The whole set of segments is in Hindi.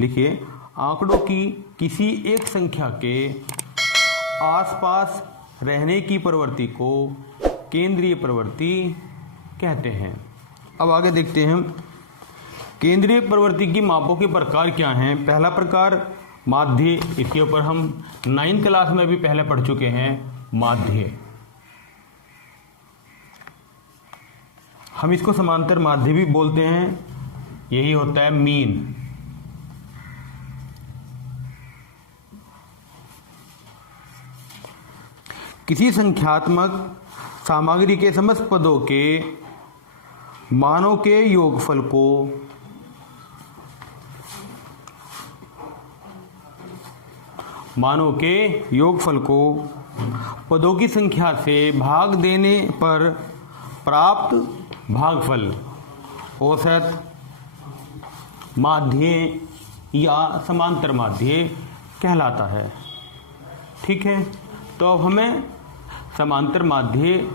लिखिए, आंकड़ों की किसी एक संख्या के आसपास रहने की प्रवृत्ति को केंद्रीय प्रवृत्ति कहते हैं। अब आगे देखते हैं, केंद्रीय प्रवृत्ति की मापों के प्रकार क्या हैं। पहला प्रकार माध्य, इसके ऊपर हम 9th क्लास में भी पहले पढ़ चुके हैं। माध्य, हम इसको समांतर माध्य भी बोलते हैं, यही होता है मीन। किसी संख्यात्मक सामग्री के समस्त पदों के मानों के योगफल को पदों की संख्या से भाग देने पर प्राप्त भागफल औसत माध्य या समांतर माध्य कहलाता है। ठीक है, तो अब हमें समांतर माध्य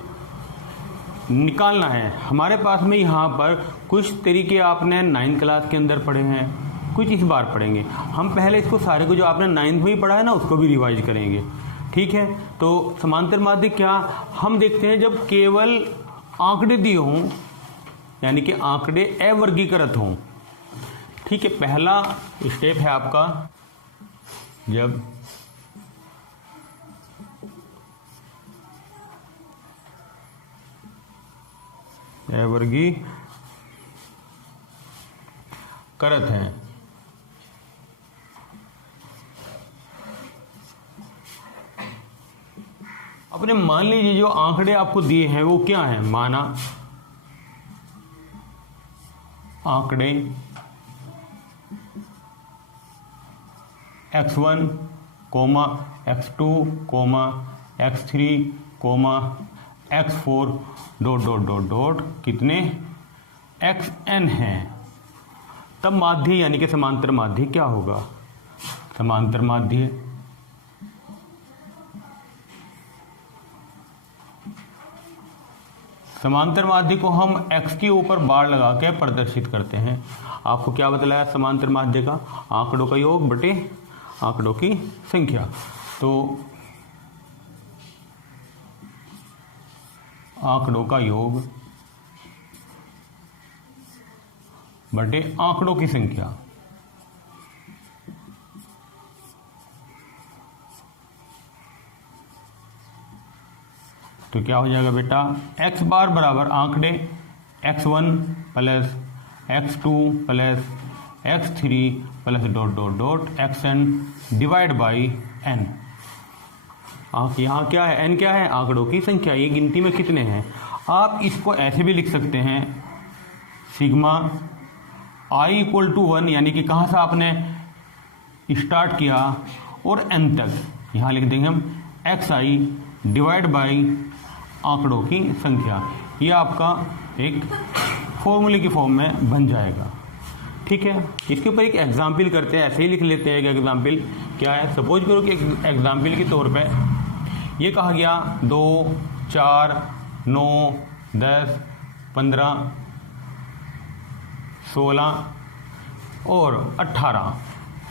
निकालना है। हमारे पास में यहाँ पर कुछ तरीके आपने 9th क्लास के अंदर पढ़े हैं, कुछ इस बार पढ़ेंगे। हम पहले इसको सारे को जो आपने 9th में ही पढ़ा है ना, उसको भी रिवाइज करेंगे। ठीक है, तो समांतर माध्य क्या हम देखते हैं, जब केवल आंकड़े दिए हों, यानी कि आंकड़े अवर्गीकृत हों। ठीक है, पहला स्टेप है आपका, जब अवर्गीकृत हैं। अपने मान लीजिए जो आंकड़े आपको दिए हैं वो क्या हैं। माना आंकड़े x1, x2, x3, x4 ... कितने xn हैं। तब माध्य यानी कि समांतर माध्य क्या होगा। समांतर माध्य को हम x के ऊपर बार लगा के प्रदर्शित करते हैं। आपको क्या बतलाया समांतर माध्य का, आंकड़ों का योग बटे आंकड़ों की संख्या। तो आंकड़ों का योग बटे आंकड़ों की संख्या। तो क्या हो जाएगा बेटा, x बार बराबर आंकड़े x1 plus x2 plus x3 plus ... xn divide by n। यहाँ क्या है, n क्या है, आंकड़ों की संख्या। ये गिनती में कितने हैं। आप इसको ऐसे भी लिख सकते हैं, सिग्मा i = 1, यानी कि कहाँ से आपने स्टार्ट किया और n तक, यहाँ लिख देंगे हम xi डिवाइड बाई आंकड़ों की संख्या। ये आपका एक फॉर्मूले की फॉर्म में बन जाएगा। ठीक है, इसके ऊपर एक एग्जाम्पल करते हैं, ऐसे ही लिख लेते हैं। एक एग्जाम्पल क्या है, सपोज करो कि एक एग्जाम्पल के तौर पे ये कहा गया 2, 4, 9, 10, 15, 16 और 18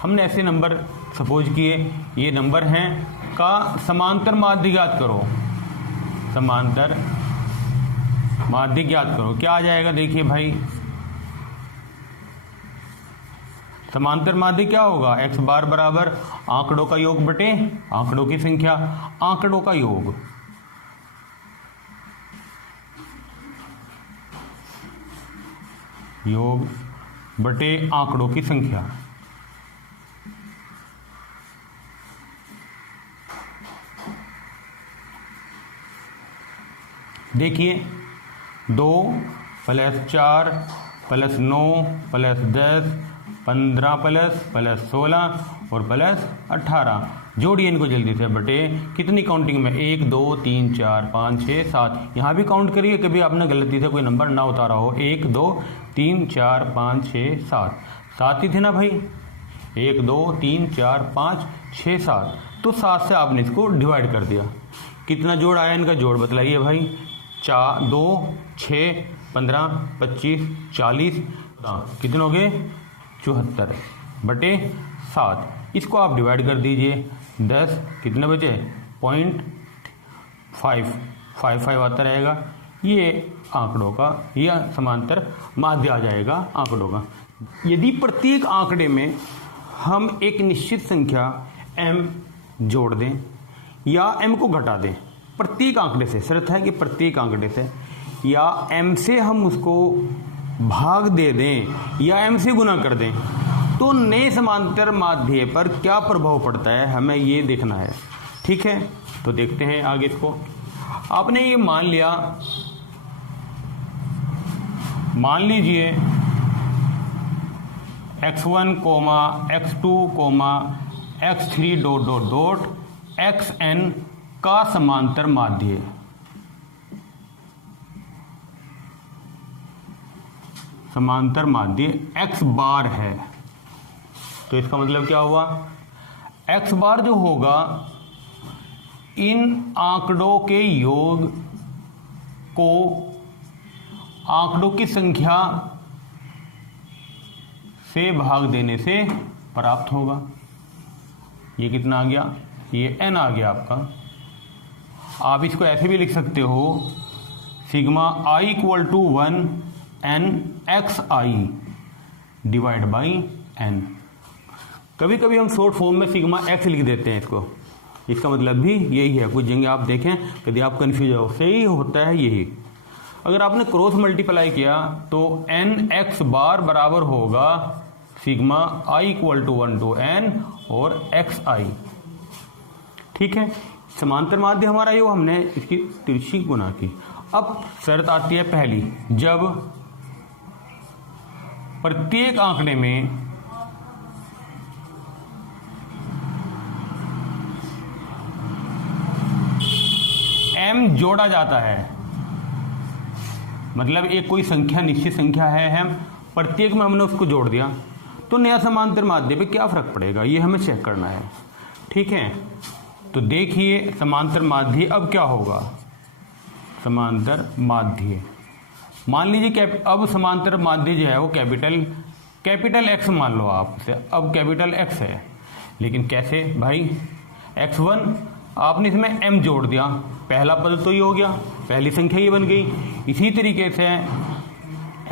हमने ऐसे नंबर सपोज किए। ये नंबर हैं का समांतर माध्य ज्ञात करो। समांतर माध्य ज्ञात करो, क्या आ जाएगा। देखिए भाई, समांतर माध्य क्या होगा, x बार बराबर आंकड़ों का योग बटे आंकड़ों की संख्या। आंकड़ों का योग बटे आंकड़ों की संख्या। देखिए 2 प्लस 4 प्लस 9 प्लस 10 15 प्लस 16 और प्लस 18, जोड़िए इनको जल्दी से बटे कितनी काउंटिंग में, 1 2 3 4 5 6 7। यहाँ भी काउंट करिए, कभी आपने गलती से कोई नंबर ना उतारा हो। 1 2 3 4 5 6 7, 7 ही थे ना भाई। 1 2 3 4 5 6 7, तो 7 से आपने इसको डिवाइड कर दिया। कितना जोड़ आया, इनका जोड़ बतलाइए भाई। 4 2 6 15 25 40, कितने हो गए 74। 10/7। इसको आप डिवाइड कर दीजिए, 10 कितने बचे, 0.55 आता रहेगा। ये आंकड़ों का या समांतर माध्य आ जाएगा आंकड़ों का। यदि प्रत्येक आंकड़े में हम एक निश्चित संख्या m जोड़ दें या m को घटा दें प्रत्येक आंकड़े से, शर्त है कि प्रत्येक आंकड़े से, या m से हम उसको भाग दे दें या m से गुना कर दें, तो नए समांतर माध्य पर क्या प्रभाव पड़ता है हमें ये देखना है। ठीक है, तो देखते हैं आगे इसको। आपने ये मान लिया, मान लीजिए x1, x2, x3 ... xn का समांतर माध्य। समांतर माध्य x बार है, तो इसका मतलब क्या हुआ, x बार जो होगा इन आंकड़ों के योग को आंकड़ों की संख्या से भाग देने से प्राप्त होगा। ये कितना आ गया, ये n आ गया आपका। आप इसको ऐसे भी लिख सकते हो, sigma i = 1 n xi divide by n। कभी कभी हम शॉर्ट फॉर्म में सिग्मा x लिख देते हैं इसको, इसका मतलब भी यही है। कुछ जगह आप देखें यदि आप कंफ्यूज हो, सही होता है यही। अगर आपने क्रॉस मल्टीप्लाई किया तो n x बार बराबर होगा सिग्मा i = 1 to n और xi। ठीक है, समांतर माध्य हमारा ये, हमने इसकी तिरछी गुना की। अब शर्त आती है पहली, जब प्रत्येक आंकड़े में m जोड़ा जाता है, मतलब एक कोई संख्या निश्चित संख्या है, हम प्रत्येक में हमने उसको जोड़ दिया, तो नया समांतर माध्य पे क्या फर्क पड़ेगा ये हमें चेक करना है। ठीक है, तो देखिए समांतर माध्य अब क्या होगा। समांतर माध्य मान लीजिए अब समांतर माध्य जो है वो कैपिटल X मान लो आप इसे, अब कैपिटल X है, लेकिन कैसे भाई, x1 आपने इसमें m जोड़ दिया, पहला पद तो ये हो गया, पहली संख्या ये बन गई। इसी तरीके से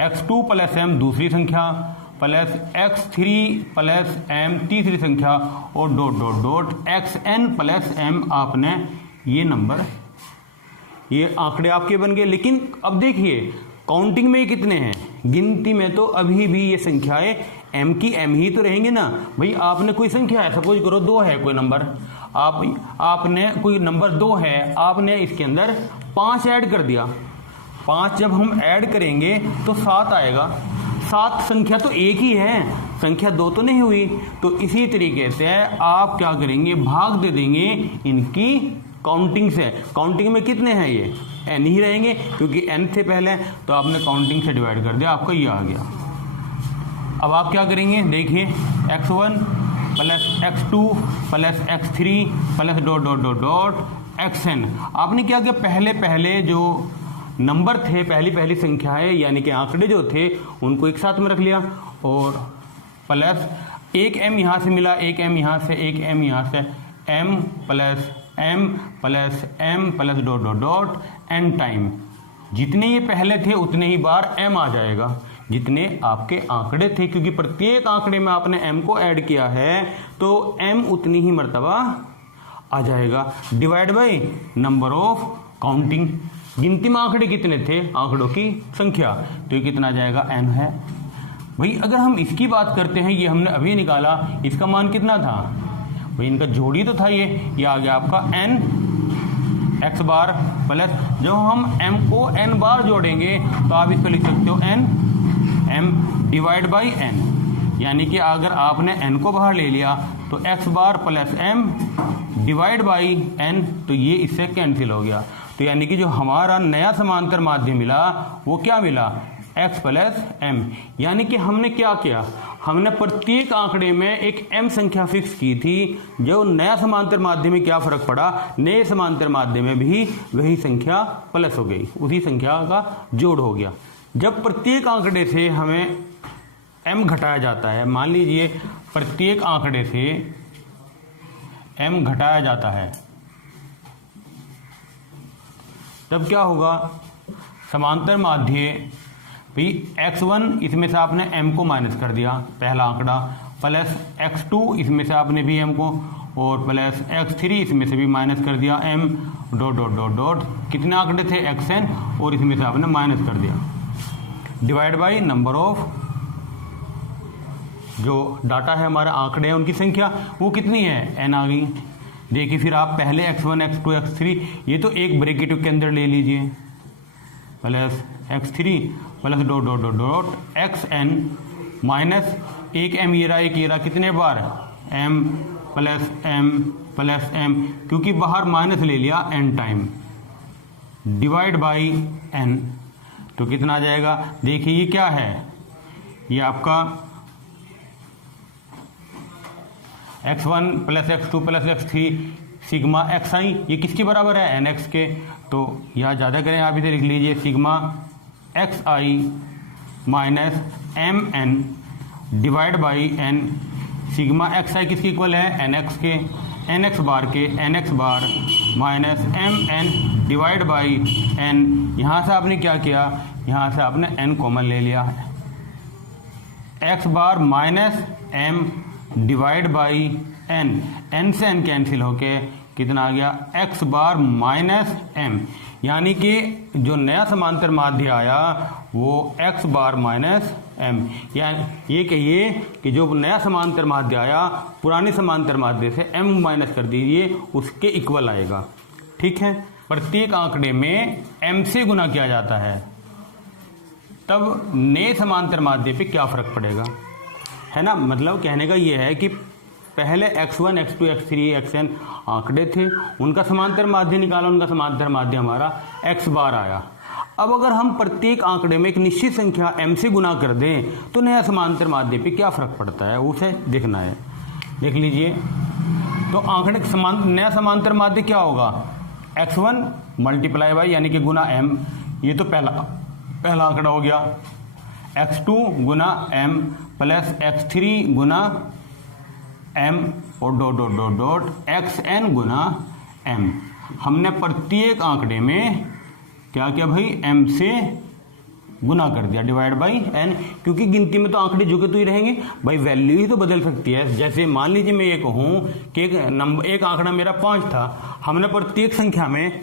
x2 + m दूसरी संख्या प्लस x3 + m तीसरी संख्या और ... xn + m आपने ये नंबर, ये आंकड़े आपके बन गए। लेकिन अब देखिए काउंटिंग में कितने हैं, गिनती में तो अभी भी ये संख्याएं m की m ही तो रहेंगे ना भाई। आपने कोई संख्या है, सपोज करो 2 है कोई नंबर, आपने कोई नंबर 2 है, आपने इसके अंदर 5 ऐड कर दिया, 5 जब हम ऐड करेंगे तो 7 आएगा। 7 संख्या तो एक ही है, संख्या 2 तो नहीं हुई। तो इसी तरीके से आप क्या करेंगे, भाग दे देंगे इनकी काउंटिंग से। काउंटिंग में कितने हैं, ये n ही रहेंगे क्योंकि n थे पहले, तो आपने काउंटिंग से डिवाइड कर दिया, आपका ये आ गया। अब आप क्या करेंगे, देखिए x1 + x2 + x3 + ... xn। आपने क्या किया, पहले जो नंबर थे, पहली संख्याएं यानी कि आंकड़े जो थे उनको एक साथ में रख लिया, और प्लस एक m यहाँ से मिला, एक m यहाँ से, एक m यहाँ से, m + m + m + ... n time. जितने ये पहले थे उतने ही बार m आ जाएगा, जितने आपके आंकड़े थे, क्योंकि प्रत्येक आंकड़े में आपने m को ऐड किया है तो m उतनी ही मर्तबा आ जाएगा, divide by number of counting. गिनती में आंकड़े कितने थे, आंकड़ों की संख्या, तो ये कितना आ जाएगा, n है भाई। अगर हम इसकी बात करते हैं, ये हमने अभी निकाला, इसका मान कितना था भाई, इनका जोड़ी तो था ये आ गया आपका n x बार प्लस, जब हम m को n बार जोड़ेंगे तो आप इसको लिख सकते हो m डिवाइड बाई n, यानी कि अगर आपने n को बाहर ले लिया तो x bar plus m divide by n, तो ये इससे कैंसिल हो गया। तो यानी कि जो हमारा नया समांतर माध्य मिला वो क्या मिला, x + m। यानी कि हमने क्या किया, हमने प्रत्येक आंकड़े में एक m संख्या फिक्स की थी, जो नया समांतर माध्य में क्या फर्क पड़ा, नए समांतर माध्य में भी वही संख्या प्लस हो गई, उसी संख्या का जोड़ हो गया। जब प्रत्येक आंकड़े से हमें m घटाया जाता है, मान लीजिए प्रत्येक आंकड़े से m घटाया जाता है, तब क्या होगा, समांतर माध्य भाई x1 इसमें से आपने m को माइनस कर दिया पहला आंकड़ा, प्लस x2 इसमें से आपने भी m को, और प्लस x3 इसमें से भी माइनस कर दिया m, dot dot dot dot, कितने आंकड़े थे xn, और इसमें से आपने माइनस कर दिया, डिवाइड बाय नंबर ऑफ, जो डाटा है हमारा आंकड़े हैं उनकी संख्या वो कितनी है, n आ गई। देखिए फिर आप पहले x1 x2 x3 ये तो एक ब्रैकेट के अंदर ले लीजिए, plus x3 plus dot dot dot dot xn minus एक m ये रहा कितने बार m प्लस m, क्योंकि बाहर माइनस ले लिया n time, divide by n, तो कितना आ जाएगा, देखिए ये क्या है, ये आपका x1 plus x2 plus x3 sigma xi, ये किसके बराबर है, nx के, तो यहाँ ज़्यादा करें आप इसे लिख लीजिए sigma xi minus mn divide by n, sigma xi किसके इक्वल है, nx के, nx बार के, nx bar minus mn divide by n, यहाँ से आपने क्या किया, यहाँ से आपने n कॉमन ले लिया है, x bar minus m divide by n, n से n कैंसिल होके कितना आ गया, x बार माइनस m, यानी कि जो नया समांतर माध्य आया वो x बार माइनस m, यानी ये कहिए कि जो नया समांतर माध्य आया पुराने समांतर माध्य से m माइनस कर दीजिए उसके इक्वल आएगा। ठीक है, प्रत्येक आंकड़े में m से गुना किया जाता है, तब नए समांतर माध्य पे क्या फर्क पड़ेगा, है ना। मतलब कहने का ये है कि पहले x1 x2 x3 xn आंकड़े थे, उनका समांतर माध्य निकाला, उनका समांतर माध्य हमारा x बार आया। अब अगर हम प्रत्येक आंकड़े में एक निश्चित संख्या m से गुना कर दें तो नया समांतर माध्य पे क्या फर्क पड़ता है उसे देखना है। देख लीजिए, तो आंकड़े नया समांतर माध्य क्या होगा, x1 मल्टीप्लाई बाई यानी कि गुना m, ये तो पहला आंकड़ा हो गया, x2 गुना m प्लस x3 गुना m और dot dot dot dot xn गुना m। हमने प्रत्येक आंकड़े में क्या किया भाई, m से गुना कर दिया, डिवाइड बाई n, क्योंकि गिनती में तो आंकड़े झुके तो ही रहेंगे भाई, वैल्यू ही तो बदल सकती है। जैसे मान लीजिए मैं ये कहूँ कि एक आंकड़ा मेरा 5 था, हमने प्रत्येक संख्या में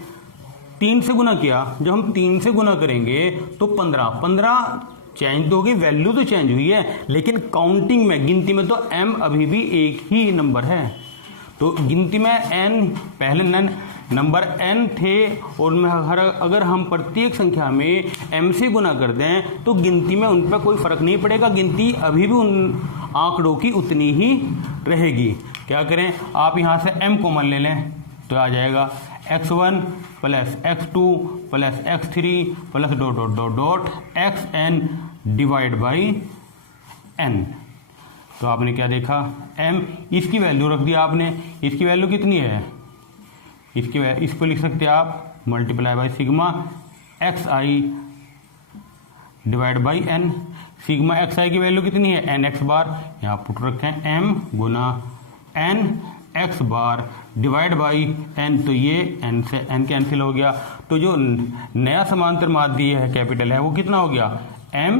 3 से गुना किया, जब हम 3 से गुना करेंगे तो 15 चेंज तो होगी, वैल्यू तो चेंज हुई है, लेकिन काउंटिंग में गिनती में तो m अभी भी एक ही नंबर है। तो गिनती में n पहले नंबर n थे और अगर हम प्रत्येक संख्या में m से गुना कर दें तो गिनती में उन पर कोई फर्क नहीं पड़ेगा, गिनती अभी भी उन आंकड़ों की उतनी ही रहेगी। क्या करें, आप यहाँ से m कॉमन ले लें तो आ जाएगा x1 plus x2 plus x3 plus dot dot dot dot xn divide by n। तो आपने क्या देखा, m इसकी वैल्यू रख दिया आपने, इसकी वैल्यू कितनी है, इसको लिख सकते हैं आप multiply by sigma xi divide by n। Sigma xi की वैल्यू कितनी है, nx बार, यहाँ पुट रखें m Guna n x bar divide by n, तो ये n से n कैंसिल हो गया। तो जो नया समांतर माध्य है कैपिटल है वो कितना हो गया, m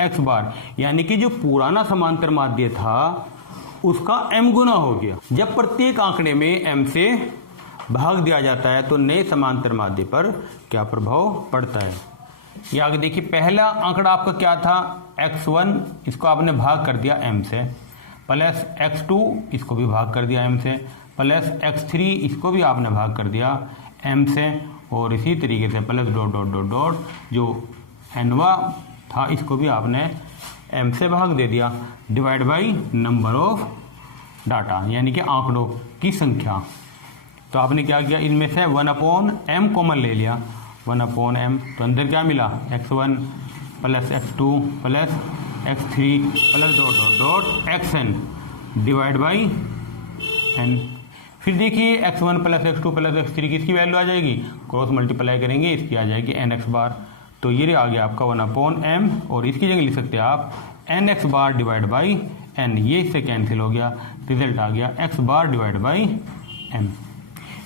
x बार, यानी कि जो पुराना समांतर माध्य था उसका m गुना हो गया। जब प्रत्येक आंकड़े में m से भाग दिया जाता है तो नए समांतर माध्य पर क्या प्रभाव पड़ता है। ये आगे देखिए, पहला आंकड़ा आपका क्या था, x1, इसको आपने भाग कर दिया m से, प्लस x2 इसको भी भाग कर दिया m से, प्लस x3 इसको भी आपने भाग कर दिया m से, और इसी तरीके से plus dot dot dot dot जो nवा था इसको भी आपने m से भाग दे दिया, divide by number of data यानी कि आंकड़ों की संख्या। तो आपने क्या किया, इनमें से 1/m कॉमन ले लिया, 1/m, तो अंदर क्या मिला, x1 plus x2 plus x3 plus dot dot dot xn divide by n। फिर देखिए x1 plus x2 plus x3 किसकी वैल्यू आ जाएगी, क्रॉस मल्टीप्लाई करेंगे, इसकी आ जाएगी nx बार। तो ये आ गया आपका 1/m, और इसकी जगह लिख सकते हैं आप N X bar divide by N, ये इससे कैंसिल हो गया, रिजल्ट आ गया X bar divide by M.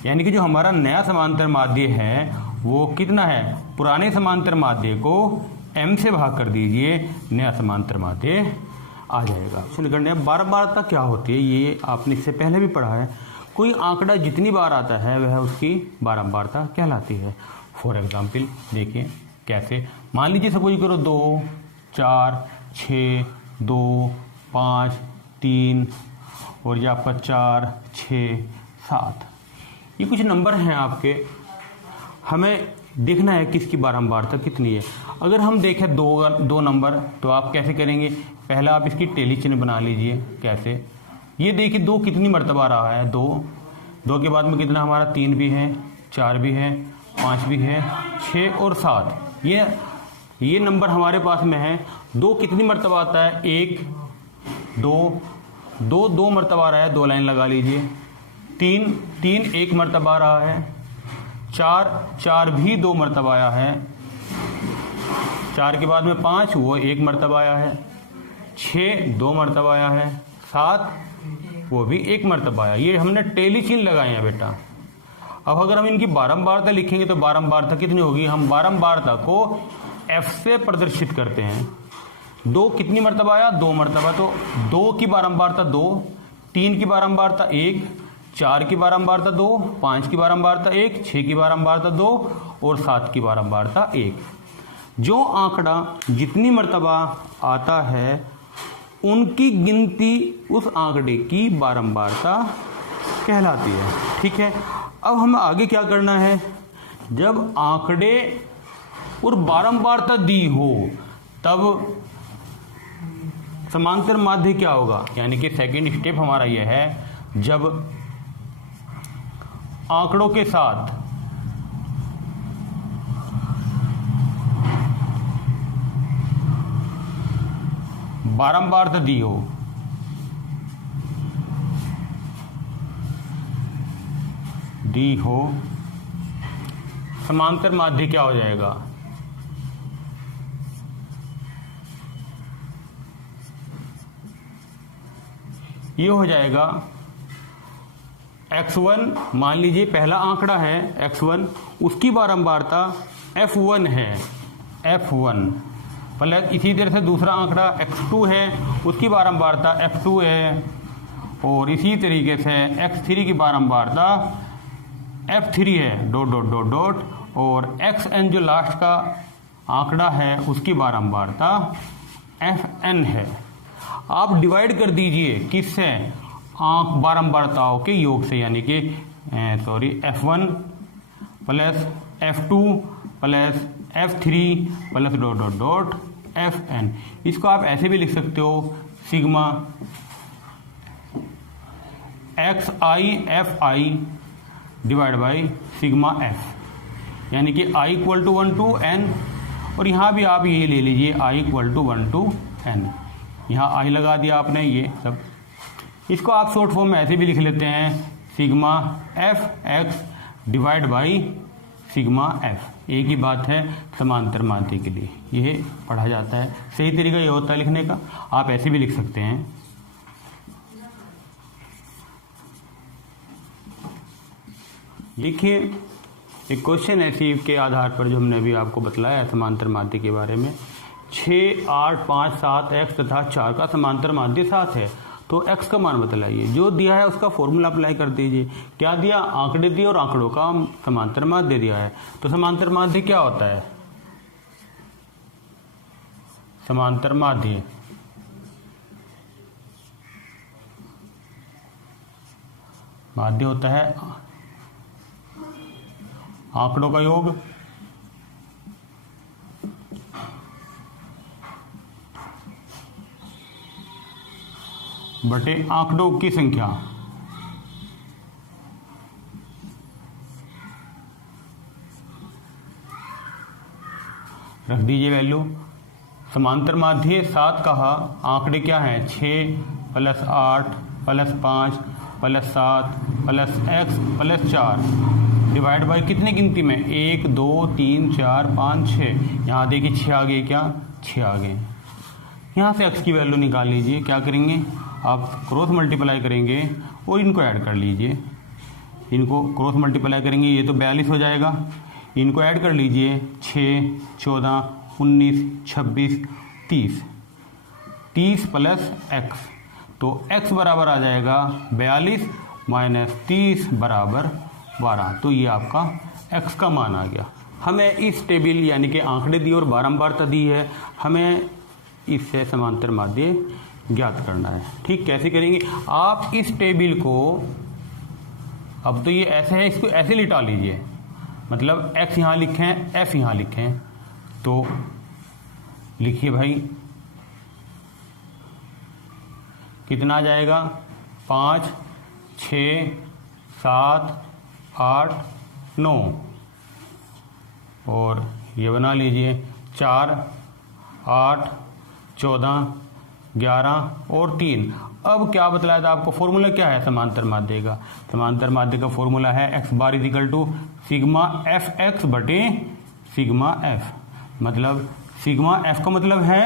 यानी कि जो हमारा नया समांतर माध्य है वो कितना है, पुराने समांतर माध्य को m से भाग कर दीजिए, नया समांतर माध्य आ जाएगा। करने बारंबारता क्या होती है ये आपने इससे पहले भी पढ़ा है। कोई आंकड़ा जितनी बार आता है वह उसकी बारंबारता कहलाती है। फॉर एग्जाम्पल देखिए कैसे, मान लीजिए सपोज करो 2, 4, 6, 2, 5, 3 और ये आपका 4, 6, 7, ये कुछ नंबर हैं आपके, हमें देखना है किसकी बारंबारता कितनी है। अगर हम देखें दो नंबर तो आप कैसे करेंगे, पहला आप इसकी टेली चिन्ह बना लीजिए। कैसे, ये देखिए 2 कितनी मर्तबा रहा है, 2 के बाद में कितना हमारा 3 भी है, 4 भी है, 5 भी है, 6 और 7, ये नंबर हमारे पास में है। 2 कितनी मर्तबा आता है, 1, 2 मर्तबा रहा है, 2 लाइन लगा लीजिए। 3 1 मर्तबा रहा है। 4 भी 2 मर्तबा आया है। 4 के बाद में 5 वो 1 मर्तबा आया है। 6 2 मर्तबा आया है। 7 वो भी 1 मर्तबा आया। ये हमने टेली चिन्ह लगाए हैं बेटा। अब अगर हम इनकी बारंबारता लिखेंगे तो बारंबारता कितनी होगी, हम बारंबारता को F से प्रदर्शित करते हैं। 2 कितनी मर्तबा आया, 2 मर्तबा, तो 2 की बारंबारता 2, 3 की बारंबारता 1, 4 की बारंबारता 2, 5 की बारंबारता 1, 6 की बारंबारता 2 और 7 की बारंबारता 1। जो आंकड़ा जितनी मर्तबा आता है उनकी गिनती उस आंकड़े की बारंबारता कहलाती है। ठीक है, अब हमें आगे क्या करना है, जब आंकड़े और बारंबारता दी हो तब समांतर माध्य क्या होगा, यानी कि सेकंड स्टेप हमारा यह है, जब आंकड़ों के साथ बारंबारता दी हो समांतर माध्य क्या हो जाएगा, ये हो जाएगा x1, मान लीजिए पहला आंकड़ा है x1, उसकी बारंबारता f1 है, f1 प्लस इसी तरह से दूसरा आंकड़ा x2 है, उसकी बारंबारता f2 है, और इसी तरीके से x3 की बारंबारता f3 है, डॉट डॉट डॉट डॉट, और xn जो लास्ट का आंकड़ा है उसकी बारंबारता fn है। आप डिवाइड कर दीजिए किससे, बारंबारताओं के योग से, यानी कि f1 plus f2 plus f3 plus dot dot dot fn। इसको आप ऐसे भी लिख सकते हो, sigma xi fi divide by sigma f, यानी कि i equal to 1 to n, और यहाँ भी आप ये ले लीजिए i equal to 1 to n, यहाँ i लगा दिया आपने ये सब। इसको आप शॉर्ट फॉर्म में ऐसे भी लिख लेते हैं, sigma F x divide by sigma F. एक ही बात है समांतर माध्य के लिए, यह पढ़ा जाता है। सही तरीका ये होता है लिखने का, आप ऐसे भी लिख सकते हैं। देखिए एक क्वेश्चन है सी के आधार पर जो हमने अभी आपको बतलाया है समांतर माध्य के बारे में। 6, 8, 5, 7 x तथा 4 का समांतर माध्य 7 है, तो x का मान बतलाइए। जो दिया है उसका फॉर्मूला अप्लाई कर दीजिए। क्या दिया, आंकड़े दिए और आंकड़ों का समांतर माध्य दिया है। तो समांतर माध्य क्या होता है, समांतर माध्य माध्य होता है आंकड़ों का योग बटे आंकड़ों की संख्या। रख दीजिए वैल्यू। समांतर माध्य 7 कहा, आंकड़े क्या हैं 6 plus 8 plus 5 plus 7 plus x plus 4 divide by कितने गिनती में 1 2 3 4 5 6। यहाँ देखिए 6 आ गए, क्या 6 आ गए। यहाँ से x की वैल्यू निकाल लीजिए। क्या करेंगे आप, क्रॉस मल्टीप्लाई करेंगे और इनको ऐड कर लीजिए। इनको क्रॉस मल्टीप्लाई करेंगे, ये तो 42 हो जाएगा। इनको ऐड कर लीजिए, 6, 14, 19, 26, 30, 30 प्लस x, तो x बराबर आ जाएगा 42 माइनस 30 बराबर 12। तो ये आपका x का मान आ गया। हमें इस टेबल यानी कि आंकड़े दी और बारंबारता दी है, हमें इससे समांतर माध्य ज्ञात करना है। ठीक, कैसे करेंगे आप इस टेबल को, अब तो ये ऐसे है, इसको ऐसे लिटा लीजिए, मतलब x यहाँ लिखें, f यहाँ लिखें, तो लिखिए भाई कितना आ जाएगा, 5, 6, 7, 8, 9, और ये बना लीजिए 4, 8, 14, 11 और 3। अब क्या बतलाया था आपको, फॉर्मूला क्या है समांतर माध्य का? समांतर माध्य का फॉर्मूला है x bar is equal to sigma F X बटे सिग्मा एफ। मतलब सिग्मा एफ का मतलब है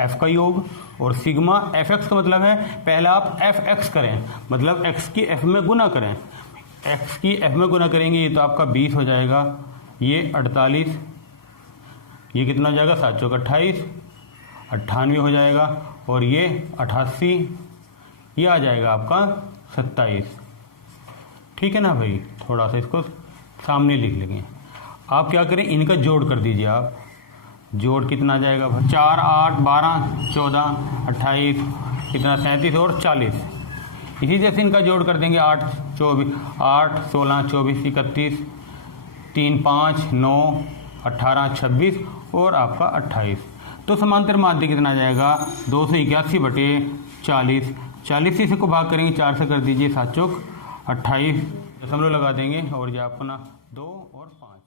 f का योग, और सिग्मा एफ एक्स का मतलब है पहले आप एफ एक्स करें, मतलब x की f में गुना करें। x की f में गुना करेंगे, ये तो आपका 20 हो जाएगा, ये 48, ये कितना हो जाएगा 7 चौक 28, 98 हो जाएगा, और ये 88, ये आ जाएगा आपका 27। ठीक है ना भाई, थोड़ा सा इसको सामने लिख लेंगे। आप क्या करें, इनका जोड़ कर दीजिए आप। जोड़ कितना आ जाएगा, 4, 8, 12, 14, 28, कितना 37 और 40। इसी जैसे इनका जोड़ कर देंगे, 8, 16, 24, 31, 3, 5, 9, 18, 26 और आपका 28। तो समांतर माध्य कितना आ जाएगा, 281 बटे 40। 40 से को भाग करेंगे 4 से कर दीजिए, 7 चौक 28, दशमलव लगा देंगे, और ये आपको ना 2 और 5।